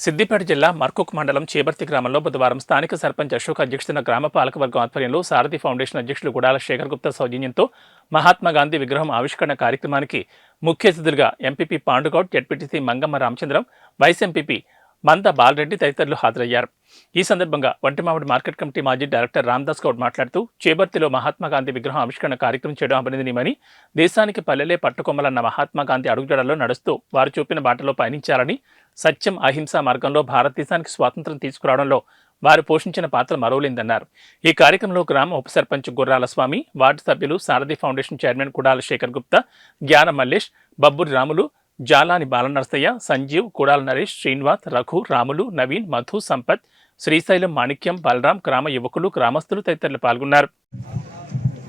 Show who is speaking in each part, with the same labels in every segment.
Speaker 1: సిద్దిపేట జిల్లా మర్కుక్ మండలం చేబర్తి గ్రామంలో బుధవారం స్థానిక సర్పంచ్ అశోక్ అధ్యక్షతన గ్రామ పాలకవర్గం ఆధ్వర్యంలో సారథి ఫౌండేషన్ అధ్యక్షులు గుడాల శేఖర్ గుప్తా సౌజన్యంతో మహాత్మాగాంధీ విగ్రహం ఆవిష్కరణ కార్యక్రమానికి ముఖ్య అతిథులుగా MPP Pandugoud ZPTC Mangamma Ramachandram vice MPP Manda Balareddy తదితరులు హాజరయ్యారు. ఈ సందర్భంగా వంటిమామిడి మార్కెట్ కమిటీ మాజీ డైరెక్టర్ రామ్దాస్ గౌడ్ మాట్లాడుతూ చేబర్తిలో మహాత్మా గాంధీ విగ్రహం ఆవిష్కరణ కార్యక్రమం చేయడం అభినందనీయమని దేశానికి పల్లెలే పట్టుకొమ్మలన్న మహాత్మాగాంధీ అడుగుజాడల్లో నడుస్తూ వారు చూపిన బాటలో పయనించాలని సత్యం అహింస మార్గంలో భారతదేశానికి స్వాతంత్రం తీసుకురావడంలో వారు పోషించిన పాత్ర మరోలేందన్నారు ఈ కార్యక్రమంలో గ్రామ ఉప సర్పంచ్ గుర్రాల స్వామి వార్డు సభ్యులు సారథి ఫౌండేషన్ చైర్మన్ కుడాల శేఖర్ గుప్తా జ్ఞాన మల్లేష్ బబ్బురి రాములు జాలాని బాలనరసయ్య సంజీవ్ కుడాల నరేష్ శ్రీనివాస్ రఘు రాములు నవీన్ మధు సంపత్ శ్రీశైలం మాణిక్యం బలరాం గ్రామ యువకులు గ్రామస్తులు తదితరులు పాల్గొన్నారు.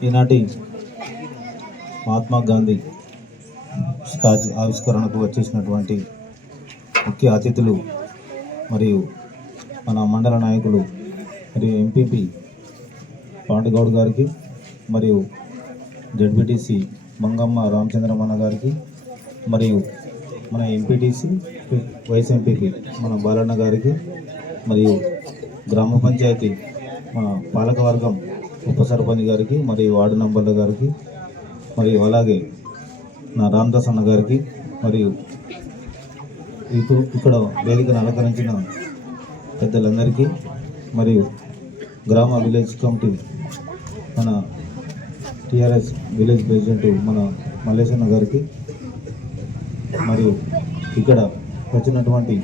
Speaker 2: ఈనాటి మహాత్మా గాంధీ ఆవిష్కరణకు వచ్చేసినటువంటి ముఖ్య అతిథులు మరియు మన మండల నాయకులు మరియు ఎంపీపీ పాండుగౌడ్ గారికి మరియు జడ్బిటిసి మంగమ్మ రామచంద్రమన్న గారికి మరియు మన ఎంపీటీసీ వైస్ మన బాలన్న గారికి మరియు గ్రామ పంచాయతీ మన పాలకవర్గం ఉప సర్పంచ్ గారికి మరియు వార్డు నంబర్ల గారికి మరియు అలాగే నా రామదాస్ అన్న గారికి మరియు ఇప్పుడు ఇక్కడ వేదికను అలంకరించిన పెద్దలందరికీ మరియు గ్రామ విలేజ్ కమిటీ మన టిఆర్ఎస్ విలేజ్ ప్రెసిడెంట్ మన మల్లేశన్న గారికి మరియు ఇక్కడ వచ్చినటువంటి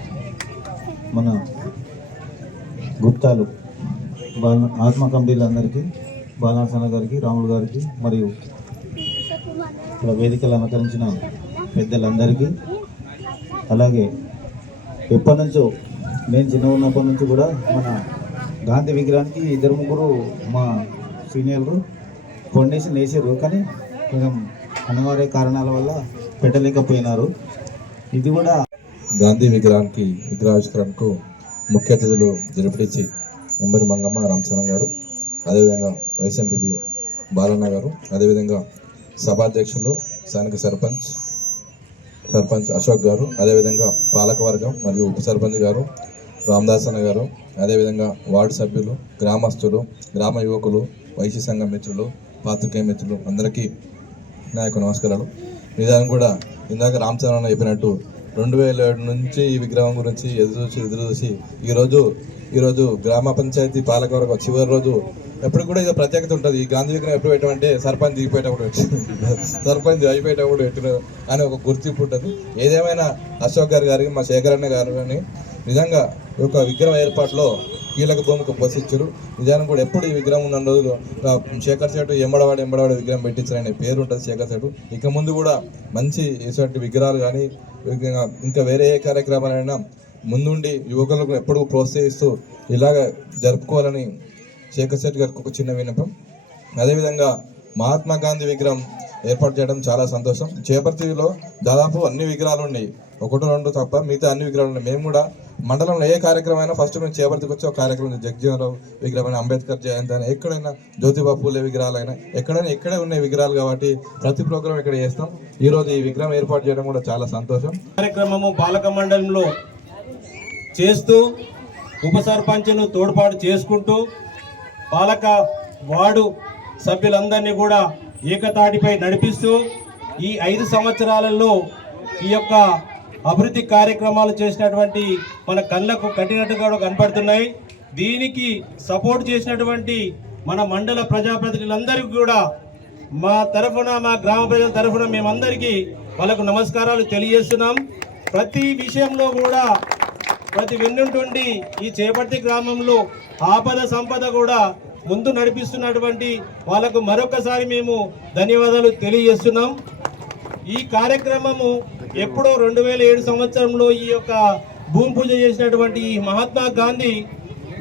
Speaker 2: మన గుప్తాలు బాల ఆత్మ కమిటీలందరికీ బాలనాసన గారికి రాములు గారికి మరియు ఇక్కడ వేదికలు అలంకరించిన పెద్దలందరికీ అలాగే ఎప్పటి నుంచో నేను చిన్న ఉన్నప్పటి నుంచి కూడా మన గాంధీ విగ్రహానికి ఇద్దరు ముగ్గురు మా సీనియర్లు ఫౌండేషన్ వేసారు. కానీ కొంచెం అనివార్య కారణాల వల్ల పెట్టలేకపోయినారు. ఇది కూడా
Speaker 3: గాంధీ విగ్రహానికి విగ్రహావిష్కరణకు ముఖ్య అతిథులు జరుపుడిచి ఎంబరి మంగమ్మ రామచరణ్ గారు అదేవిధంగా వైస్ఎంపీపీ బాలన్న గారు అదేవిధంగా సభాధ్యక్షులు స్థానిక సర్పంచ్ సర్పంచ్ అశోక్ గారు అదేవిధంగా పాలకవర్గం మరియు ఉప సర్పంచ్ గారు రామదాస్ అన్న గారు అదేవిధంగా వార్డు సభ్యులు గ్రామస్తులు గ్రామ యువకులు వైశ్య సంఘ మిత్రులు పాత్రికేయ మిత్రులు అందరికీ నా యొక్క నమస్కారాలు. నిజానికి కూడా ఇందాక రామచంద్రన్న చెప్పినట్టు రెండు వేల ఏడు నుంచి ఈ విగ్రహం గురించి ఎదురు చూసి ఎదురు చూసి ఈరోజు ఈరోజు గ్రామ పంచాయతీ పాలకవర్గం చివరి రోజు ఎప్పుడు కూడా ఇది ప్రత్యేకత ఉంటుంది. ఈ గాంధీ విగ్రహం ఎప్పుడు పెట్టమంటే సర్పంచ్ దిగిపోయేటప్పుడు సర్పంచ్ అయిపోయేటప్పుడు పెట్టిన అని ఒక గుర్తింపు ఉంటుంది. ఏదేమైనా అశోక్ గారు గారికి మా శేఖరన్న గారు కానీ నిజంగా ఈ యొక్క విగ్రహం ఏర్పాటులో కీలక భూమికి పోషించరు. నిజానికి కూడా ఎప్పుడు ఈ విగ్రహం ఉన్న రోజులు శేఖర్ సేటు ఎంబడవాడు ఎంబడవాడు విగ్రహం పెట్టించారనే పేరు ఉంటుంది శేఖర్ సేటు. ఇక ముందు కూడా మంచి ఇటువంటి విగ్రహాలు కానీ ఇంకా వేరే ఏ కార్యక్రమాలైనా ముందుండి యువకులకు ఎప్పుడూ ప్రోత్సహిస్తూ ఇలాగ జరుపుకోవాలని శేఖర్ శెట్టి గారికి ఒక చిన్న వినపం అదేవిధంగా మహాత్మా గాంధీ విగ్రహం ఏర్పాటు చేయడం చాలా సంతోషం. చేపర్తిలో దాదాపు అన్ని విగ్రహాలు ఉన్నాయి. ఒకటి రెండు తప్ప మిగతా అన్ని విగ్రహాలు ఉన్నాయి. మేము కూడా మండలంలో ఏ కార్యక్రమం అయినా ఫస్ట్ మేము చేపర్తికి వచ్చే ఒక కార్యక్రమం ఉంది. జగజీవనరావు విగ్రహం అంబేద్కర్ జయంతి అయినా ఎక్కడైనా జ్యోతిబా పూలే అయినా ఎక్కడైనా ఇక్కడే ఉన్నాయి విగ్రహాలు కాబట్టి ప్రతి ప్రోగ్రాం ఇక్కడ చేస్తాం. ఈరోజు ఈ విగ్రహం ఏర్పాటు చేయడం కూడా చాలా సంతోషం.
Speaker 4: కార్యక్రమము బాలక మండలంలో చేస్తూ ఉప సర్పంచ్ను తోడ్పాటు చేసుకుంటూ పాలక వార్డు సభ్యులందరినీ కూడా ఏకతాటిపై నడిపిస్తూ ఈ ఐదు సంవత్సరాలలో ఈ యొక్క అభివృద్ధి కార్యక్రమాలు చేసినటువంటి మన కళ్ళకు కట్టినట్టుగా కూడా కనపడుతున్నాయి. దీనికి సపోర్ట్ చేసినటువంటి మన మండల ప్రజాప్రతినిధులందరికీ కూడా మా తరఫున మా గ్రామ ప్రజల తరఫున మేమందరికీ వాళ్ళకు నమస్కారాలు తెలియజేస్తున్నాం. ప్రతి విషయంలో కూడా ప్రతి వెన్నుంటుండి ఈ చేపర్తి గ్రామంలో ఆపద సంపద కూడా ముందు నడిపిస్తున్నటువంటి వాళ్ళకు మరొకసారి మేము ధన్యవాదాలు తెలియజేస్తున్నాం. ఈ కార్యక్రమము ఎప్పుడో రెండు వేల ఏడు సంవత్సరంలో ఈ యొక్క భూమి పూజ చేసినటువంటి ఈ మహాత్మా గాంధీ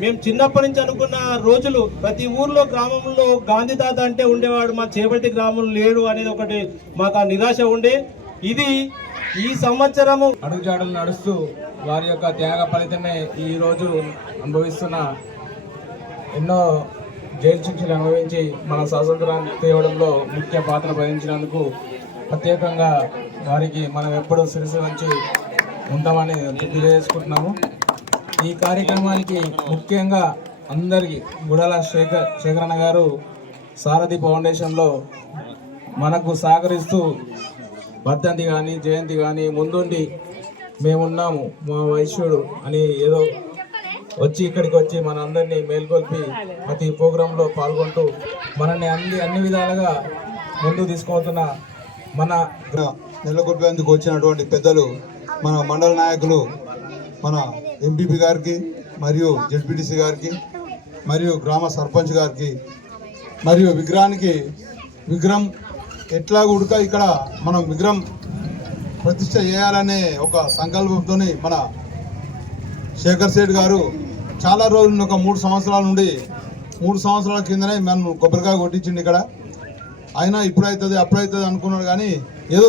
Speaker 4: మేము చిన్నప్పటి నుంచి అనుకున్న రోజులు ప్రతి ఊర్లో గ్రామంలో గాంధీ తాత అంటే ఉండేవాడు మా చేపట్టి గ్రామంలో లేడు అనేది ఒకటి మాకు ఆ నిరాశ ఉండే. ఇది ఈ సంవత్సరము
Speaker 5: అడుగుజాడలు నడుస్తూ వారి యొక్క త్యాగ ఫలితమే ఈరోజు అనుభవిస్తున్న ఎన్నో జైలు శిక్షలు అనుభవించి మన స్వాతంత్రాన్ని తేవడంలో ముఖ్య పాత్ర వహించినందుకు ప్రత్యేకంగా వారికి మనం ఎప్పుడూ శిరసి వంచి ఉంటామని తెలియజేసుకుంటున్నాము. ఈ కార్యక్రమానికి ముఖ్యంగా అందరికీ గుడాల శేఖర్ శేఖరణ గారు సారథి ఫౌండేషన్లో మనకు సహకరిస్తూ వర్ధంతి కానీ జయంతి కానీ ముందుండి మేమున్నాము. మా వైశ్యుడు అని ఏదో వచ్చి ఇక్కడికి వచ్చి మన అందరినీ మేల్కొల్పి ప్రతి ప్రోగ్రాంలో పాల్గొంటూ మనల్ని అన్ని అన్ని విధాలుగా ముందు తీసుకుపోతున్న మన
Speaker 6: నెలకొల్పేందుకు వచ్చినటువంటి పెద్దలు మన మండల నాయకులు మన ఎంపీపీ గారికి మరియు జెడ్పీటీసీ గారికి మరియు గ్రామ సర్పంచ్ గారికి మరియు విగ్రహానికి విగ్రహం ఎట్లా ఉడక ఇక్కడ మనం విగ్రహం ప్రతిష్ట చేయాలనే ఒక సంకల్పంతో మన శేఖర్ సేఠ్ గారు చాలా రోజులు ఒక మూడు సంవత్సరాల నుండి మూడు సంవత్సరాల కిందనే మనం కొబ్బరికాయ కొట్టించిండు ఇక్కడ. అయినా ఇప్పుడైతుంది అప్పుడైతుంది అనుకున్నాడు కానీ ఏదో